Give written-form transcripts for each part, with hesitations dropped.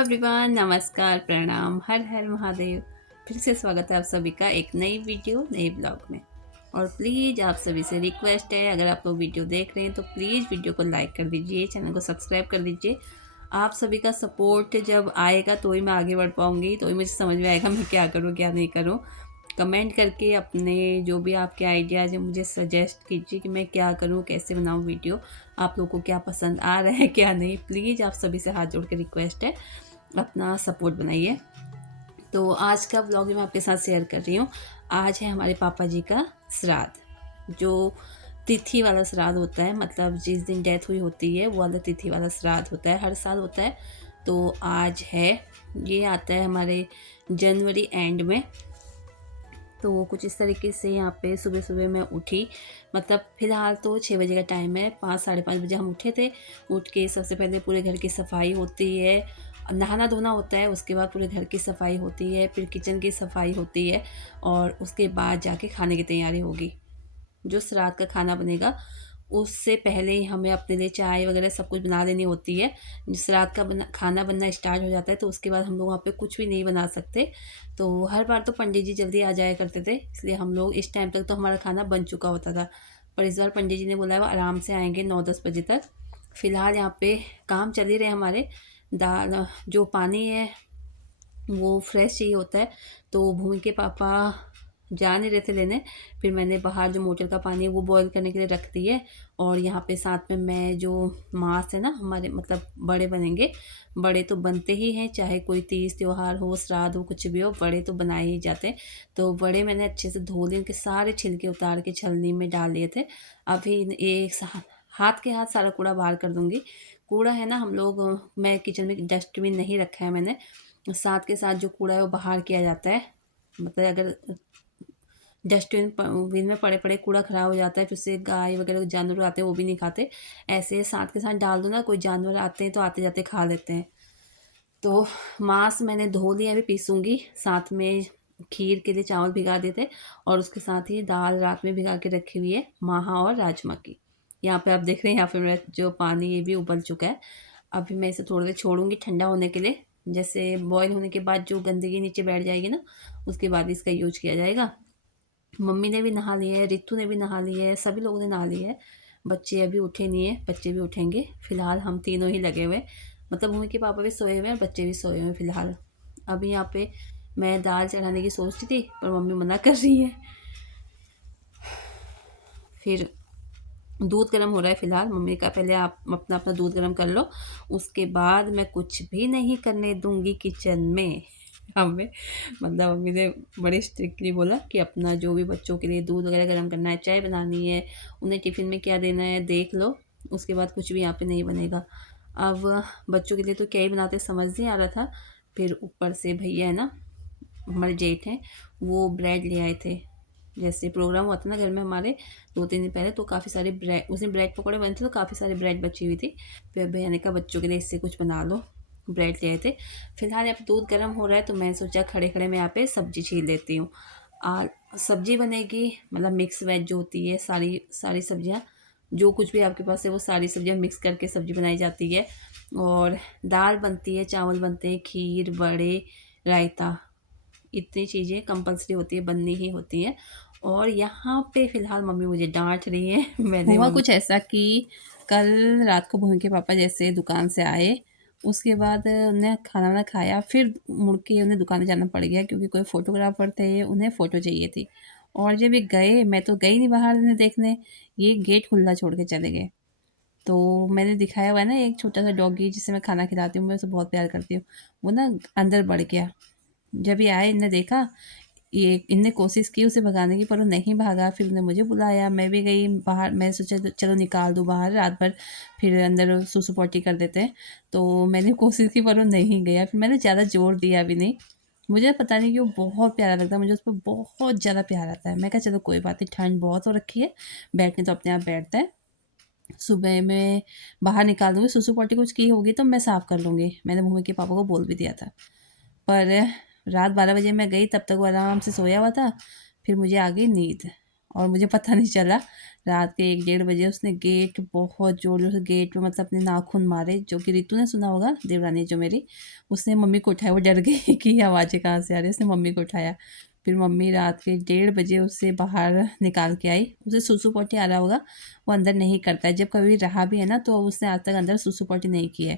Everyone, नमस्कार, प्रणाम, हर हर महादेव। फिर से स्वागत है आप सभी का एक नई वीडियो नए ब्लॉग में। और प्लीज़ आप सभी से रिक्वेस्ट है, अगर आप लोग वीडियो देख रहे हैं तो प्लीज़ वीडियो को लाइक कर दीजिए, चैनल को सब्सक्राइब कर दीजिए। आप सभी का सपोर्ट जब आएगा तो ही मैं आगे बढ़ पाऊँगी, तो ही मुझे समझ में आएगा मैं क्या करूँ क्या नहीं करूँ। कमेंट करके अपने जो भी आपके आइडियाज़ हैं मुझे सजेस्ट कीजिए कि मैं क्या करूँ, कैसे बनाऊँ वीडियो। आप लोगों को क्या पसंद आ रहा है क्या नहीं, प्लीज़ आप सभी से हाथ जोड़ के रिक्वेस्ट है, अपना सपोर्ट बनाइए। तो आज का व्लॉग मैं आपके साथ शेयर कर रही हूँ। आज है हमारे पापा जी का श्राद्ध, जो तिथि वाला श्राद्ध होता है, मतलब जिस दिन डेथ हुई होती है वो वाला तिथि वाला श्राद्ध होता है, हर साल होता है। तो आज है, ये आता है हमारे जनवरी एंड में। तो कुछ इस तरीके से यहाँ पे सुबह सुबह मैं उठी, मतलब फ़िलहाल तो 6 बजे का टाइम है, 5 साढ़े 5 बजे हम उठे थे। उठ के सबसे पहले पूरे घर की सफाई होती है, नहाना धोना होता है, उसके बाद पूरे घर की सफाई होती है, फिर किचन की सफाई होती है और उसके बाद जाके खाने की तैयारी होगी। जो श्राद्ध का खाना बनेगा उससे पहले ही हमें अपने लिए चाय वगैरह सब कुछ बना लेनी होती है। श्राद्ध का खाना बनना स्टार्ट हो जाता है तो उसके बाद हम लोग वहाँ पे कुछ भी नहीं बना सकते। तो हर बार तो पंडित जी जल्दी आ जाया करते थे, इसलिए हम लोग इस टाइम तक तो हमारा खाना बन चुका होता था। पर इस बार पंडित जी ने बोला है वो आराम से आएंगे 9-10 बजे तक। फ़िलहाल यहाँ पे काम चल ही रहे हमारे। दाल जो पानी है वो फ्रेश चाहिए होता है, तो भूमि के पापा जा नहीं रहे थे लेने। फिर मैंने बाहर जो मोटर का पानी है वो बॉयल करने के लिए रख दी है। और यहाँ पे साथ में मैं जो मांस है ना, हमारे मतलब बड़े बनेंगे, बड़े तो बनते ही हैं, चाहे कोई तीज त्योहार हो, श्राद्ध हो, कुछ भी हो, बड़े तो बनाए ही जाते हैं। तो बड़े मैंने अच्छे से धो लिए, उनके सारे छिलके उतार के छलनी में डाल लिए थे। अभी हाथ के हाथ सारा कूड़ा बाहर कर दूंगी। कूड़ा है ना, हम लोग, मैं किचन में डस्टबिन नहीं रखा है मैंने, साथ के साथ जो कूड़ा है वो बाहर किया जाता है। मतलब अगर डस्टबिन बिन में पड़े पड़े कूड़ा खराब हो जाता है, फिर से गाय वगैरह जानवर आते हैं वो भी नहीं खाते। ऐसे साथ के साथ डाल दो ना, कोई जानवर आते हैं तो आते जाते खा लेते हैं। तो मांस मैंने धो लिया, अभी पीसूँगी। साथ में खीर के लिए चावल भिगा दिए थे और उसके साथ ही दाल रात में भिगा के रखी हुई है, माहा और राजमा की। यहाँ पे आप देख रहे हैं, यहाँ पे मेरा जो पानी ये भी उबल चुका है। अभी मैं इसे थोड़ी देर छोड़ूंगी ठंडा होने के लिए। जैसे बॉईल होने के बाद जो गंदगी नीचे बैठ जाएगी ना, उसके बाद इसका यूज किया जाएगा। मम्मी ने भी नहा ली है, रितु ने भी नहा ली है, सभी लोगों ने नहा ली है। बच्चे अभी उठे नहीं है, बच्चे भी उठेंगे। फ़िलहाल हम तीनों ही लगे हुए हैं, मतलब मम्मी के पापा भी सोए हुए हैं, बच्चे भी सोए हुए हैं फ़िलहाल। अभी यहाँ पे मैं दाल चढ़ाने की सोच रही थी पर मम्मी मना कर रही है। फिर दूध गर्म हो रहा है फ़िलहाल, मम्मी का पहले आप अपना अपना दूध गर्म कर लो, उसके बाद मैं कुछ भी नहीं करने दूंगी किचन में। हमें, मतलब मम्मी ने बड़ी स्ट्रिक्टली बोला कि अपना जो भी बच्चों के लिए दूध वगैरह गर्म करना है, चाय बनानी है, उन्हें टिफ़िन में क्या देना है देख लो, उसके बाद कुछ भी यहाँ पे नहीं बनेगा। अब बच्चों के लिए तो क्या ही बनाते समझ नहीं आ रहा था। फिर ऊपर से भैया है ना, हमारे जेठ हैं, वो ब्रेड ले आए थे। जैसे प्रोग्राम हुआ था ना घर में हमारे 2-3 दिन पहले, तो काफ़ी सारे ब्रेड, उस दिन ब्रेड पकौड़े बने थे तो काफ़ी सारे ब्रेड बची हुई थी। फिर भैया ने कहा बच्चों के लिए इससे कुछ बना लो, ब्रेड ले आए थे। फिलहाल यहाँ पे दूध गर्म हो रहा है तो मैंने सोचा खड़े खड़े मैं यहाँ पे सब्ज़ी छील लेती हूँ। सब्ज़ी बनेगी, मतलब मिक्स वेज जो होती है, सारी सारी सब्जियाँ, जो कुछ भी आपके पास है वो सारी सब्जियाँ मिक्स करके सब्ज़ी बनाई जाती है। और दाल बनती है, चावल बनते हैं, खीर, बड़े, रायता, इतनी चीज़ें कंपल्सरी होती है, बननी ही होती हैं। और यहाँ पे फ़िलहाल मम्मी मुझे डाँट रही हैं। मैंने हुआ कुछ ऐसा कि कल रात को भूमि के पापा जैसे दुकान से आए, उसके बाद उन्हें खाना वाना खाया, फिर मुड़ के उन्हें दुकान जाना पड़ गया क्योंकि कोई फ़ोटोग्राफ़र थे, उन्हें फ़ोटो चाहिए थी। और जब ये गए, मैं तो गई नहीं बाहर उन्हें देखने, ये गेट खुला छोड़ के चले गए। तो मैंने दिखाया हुआ है ना एक छोटा-सा डॉगी जिसे मैं खाना खिलाती हूँ, मैं उसे बहुत प्यार करती हूँ, वो ना अंदर बढ़ गया। जब ये आए, इनने देखा, ये इनने कोशिश की उसे भगाने की पर वो नहीं भागा। फिर उन्होंने मुझे बुलाया, मैं भी गई बाहर, मैं सोचा चलो निकाल दूँ बाहर, रात भर फिर अंदर सुसु पोटी कर देते हैं। तो मैंने कोशिश की पर वो नहीं गया, फिर मैंने ज़्यादा ज़ोर दिया भी नहीं। मुझे पता नहीं क्यों बहुत प्यारा लगता है, मुझे उस पर बहुत ज़्यादा प्यार आता है। मैं कहा चलो कोई बात नहीं, ठंड बहुत हो रखी है, बैठने तो अपने आप बैठता है, सुबह में बाहर निकाल दूँगी, सुसु पोटी कुछ की होगी तो मैं साफ़ कर लूँगी। मैंने मम्मी के पापा को बोल भी दिया था। पर रात 12 बजे मैं गई, तब तक वो आराम से सोया हुआ था। फिर मुझे आ गई नींद। और मुझे पता नहीं चला। रात के 1-1:30 बजे उसने गेट बहुत ज़ोर से गेट पे मतलब अपने नाखून मारे, जो कि रितु ने सुना होगा, देवरानी जो मेरी, उसने मम्मी को उठाया। वो डर गई कि ये आवाज़ें कहाँ से आ रही है, उसने मम्मी को उठाया। फिर मम्मी रात के 1:30 बजे उसे बाहर निकाल के आई। उसे सुसु पोटी आ रहा होगा, वो अंदर नहीं करता है। जब कभी रहा भी है ना तो उसने आज तक अंदर सुसु पोटी नहीं की है।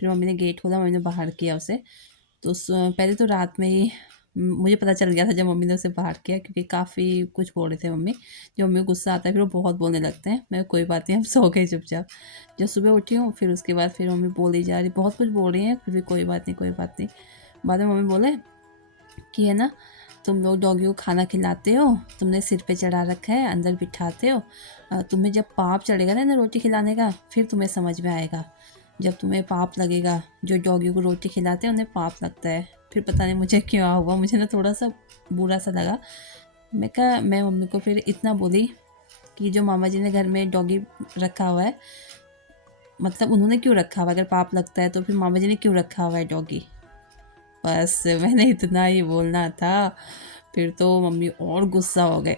फिर मम्मी ने गेट खोला, मम्मी ने बाहर किया उसे। तो पहले तो रात में ही मुझे पता चल गया था जब मम्मी ने उसे बाहर किया, क्योंकि काफ़ी कुछ बोल रहे थे मम्मी। जब मम्मी को गुस्सा आता है फिर वो बहुत बोलने लगते हैं। मैं कोई बात नहीं, हम सो गए चुपचाप। जब सुबह उठी हूँ फिर उसके बाद फिर मम्मी बोली जा रही, बहुत कुछ बोल रही हैं, फिर भी कोई बात नहीं, कोई बात नहीं। बाद में मम्मी बोले कि है ना, तुम लोग डॉगी को खाना खिलाते हो, तुमने सिर पे चढ़ा रखा है, अंदर बिठाते हो, तुम्हें जब पाप चढ़ेगा ना रोटी खिलाने का, फिर तुम्हें समझ में आएगा। जब तुम्हें पाप लगेगा, जो डॉगी को रोटी खिलाते हैं उन्हें पाप लगता है। फिर पता नहीं मुझे क्या हुआ, मुझे ना थोड़ा सा बुरा सा लगा। मैं मम्मी को फिर इतना बोली कि जो मामा जी ने घर में डॉगी रखा हुआ है, मतलब उन्होंने क्यों रखा हुआ, अगर पाप लगता है तो फिर मामा जी ने क्यों रखा हुआ है डॉगी। बस मैंने इतना ही बोलना था। फिर तो मम्मी और गुस्सा हो गए।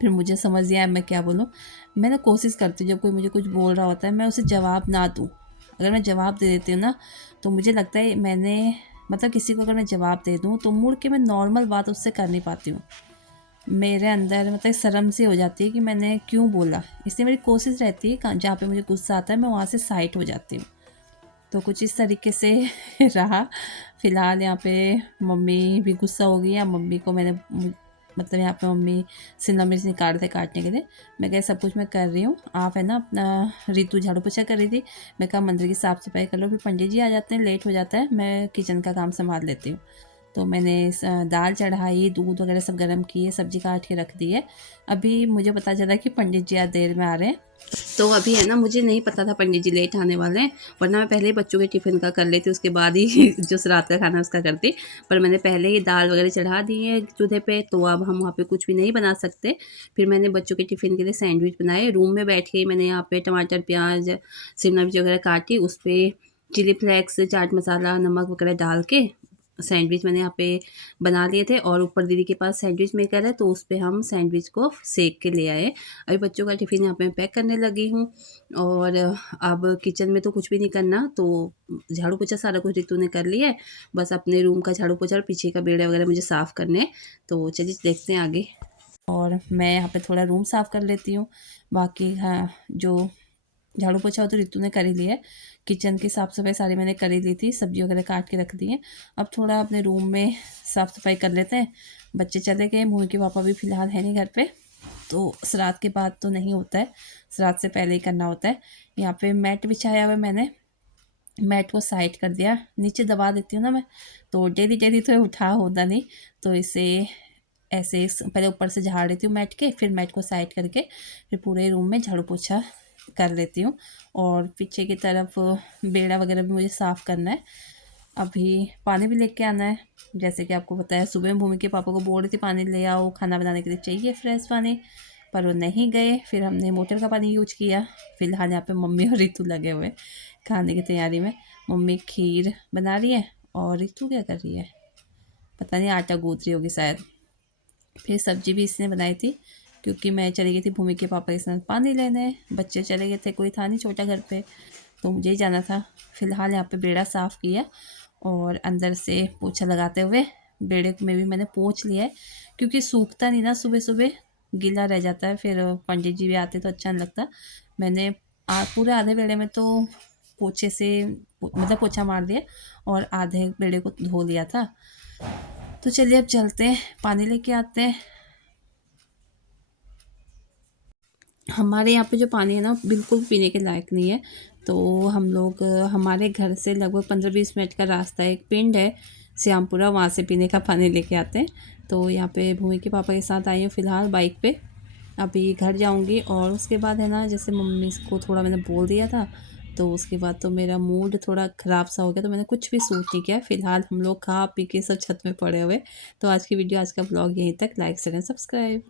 फिर मुझे समझ नहीं आया मैं क्या बोलूँ। मैं ना कोशिश करती हूँ जब कोई मुझे कुछ बोल रहा होता है मैं उसे जवाब ना दूँ। अगर मैं जवाब दे देती हूँ ना तो मुझे लगता है मैंने, मतलब किसी को अगर मैं जवाब दे दूँ तो मुड़ के मैं नॉर्मल बात उससे कर नहीं पाती हूँ। मेरे अंदर मतलब शर्म सी हो जाती है कि मैंने क्यों बोला। इसलिए मेरी कोशिश रहती है जहाँ पे मुझे गुस्सा आता है मैं वहाँ से साइड हो जाती हूँ। तो कुछ इस तरीके से रहा। फ़िलहाल यहाँ पे मम्मी भी गुस्सा हो गई है। मम्मी को मैंने मतलब यहाँ पे मम्मी शिमला मिर्च निकाल रहे थे काटने के लिए। मैं कहा सब कुछ मैं कर रही हूँ, आप है ना अपना, रितु झाड़ू पोछा कर रही थी, मैं कहा मंदिर की साफ़ सफाई कर लो, फिर पंडित जी आ जाते हैं, लेट हो जाता है, मैं किचन का काम संभाल लेती हूँ। तो मैंने दाल चढ़ाई, दूध वगैरह सब गर्म किए, सब्ज़ी काट के रख दी है। अभी मुझे पता चला कि पंडित जी आज देर में आ रहे हैं। तो अभी है ना, मुझे नहीं पता था पंडित जी लेट आने वाले हैं, वरना मैं पहले ही बच्चों के टिफ़िन का कर लेती, उसके बाद ही जो रात का खाना उसका करती। पर मैंने पहले ही दाल वगैरह चढ़ा दी है चूल्हे पे, तो अब हम वहाँ पे कुछ भी नहीं बना सकते। फिर मैंने बच्चों के टिफ़िन के लिए सैंडविच बनाए। रूम में बैठ के ही मैंने यहाँ पे टमाटर, प्याज, शिमला मिर्च वगैरह काटी, उस पर चिली फ्लेक्स, चाट मसाला, नमक वगैरह डाल के सैंडविच मैंने यहाँ पे बना लिए थे। और ऊपर दीदी के पास सैंडविच मेकर है, तो उस पे हम सैंडविच को सेक के ले आए। अभी बच्चों का टिफ़िन यहाँ पे मैं पैक करने लगी हूँ। और अब किचन में तो कुछ भी नहीं करना, तो झाड़ू पोछा सारा कुछ रितु ने कर लिया है। बस अपने रूम का झाड़ू पोछा और पीछे का बेड़ा वगैरह मुझे साफ़ करने हैं। तो चलिए देखते हैं आगे। और मैं यहाँ पे थोड़ा रूम साफ़ कर लेती हूँ। बाकी हाँ, जो झाड़ू पोछा तो रितु ने कर ही लिया है। किचन की साफ़ सफाई सारी मैंने कर ही ली थी, सब्ज़ी वगैरह काट के रख दी है। अब थोड़ा अपने रूम में साफ़ सफाई कर लेते हैं। बच्चे चले गए, मुँह के पापा भी फ़िलहाल है नहीं घर पे, तो श्राद्ध के बाद तो नहीं होता है, श्राद्ध से पहले ही करना होता है। यहाँ पे मैट बिछाया हुआ है मैंने, मैट को साइड कर दिया, नीचे दबा देती हूँ ना मैं, तो डेली डेली तो उठा होता नहीं, तो इसे ऐसे पहले ऊपर से झाड़ लेती हूँ मैट के, फिर मैट को साइड करके फिर पूरे रूम में झाड़ू पोछा कर लेती हूँ। और पीछे की तरफ बेड़ा वगैरह भी मुझे साफ़ करना है। अभी पानी भी लेके आना है, जैसे कि आपको पता है सुबह भूमि के पापा को बोल रही थी पानी ले आओ, खाना बनाने के लिए चाहिए फ्रेश पानी, पर वो नहीं गए। फिर हमने मोटर का पानी यूज किया। फिलहाल यहाँ पे मम्मी और रितु लगे हुए खाने की तैयारी में। मम्मी खीर बना रही है और रितु क्या कर रही है, पता नहीं, आटा गूँथ रही होगी शायद। फिर सब्जी भी इसने बनाई थी, क्योंकि मैं चली गई थी भूमि के पापा के साथ पानी लेने, बच्चे चले गए थे, कोई था नहीं छोटा घर पे, तो मुझे ही जाना था। फिलहाल यहाँ पे बेड़ा साफ़ किया और अंदर से पोछा लगाते हुए बेड़े में भी मैंने पोंछ लिया है, क्योंकि सूखता नहीं ना, सुबह सुबह गीला रह जाता है, फिर पंडित जी भी आते तो अच्छा नहीं लगता। मैंने पूरे आधे बेड़े में तो पोछे से मतलब पोछा मार दिया और आधे बेड़े को धो लिया था। तो चलिए अब चलते हैं, पानी लेके आते हैं। हमारे यहाँ पे जो पानी है ना बिल्कुल पीने के लायक नहीं है। तो हम लोग हमारे घर से लगभग 15-20 मिनट का रास्ता है, एक पिंड है श्यामपुरा, वहाँ से पीने का पानी लेके आते हैं। तो यहाँ पे भूमि के पापा के साथ आई हूँ फ़िलहाल बाइक पे। अभी घर जाऊँगी और उसके बाद है ना, जैसे मम्मी को थोड़ा मैंने बोल दिया था, तो उसके बाद तो मेरा मूड थोड़ा ख़राब सा हो गया, तो मैंने कुछ भी सूट नहीं किया। फ़िलहाल हम लोग खा पी के सब छत में पड़े हुए। तो आज की वीडियो, आज का ब्लॉग यहीं तक। Like share and subscribe.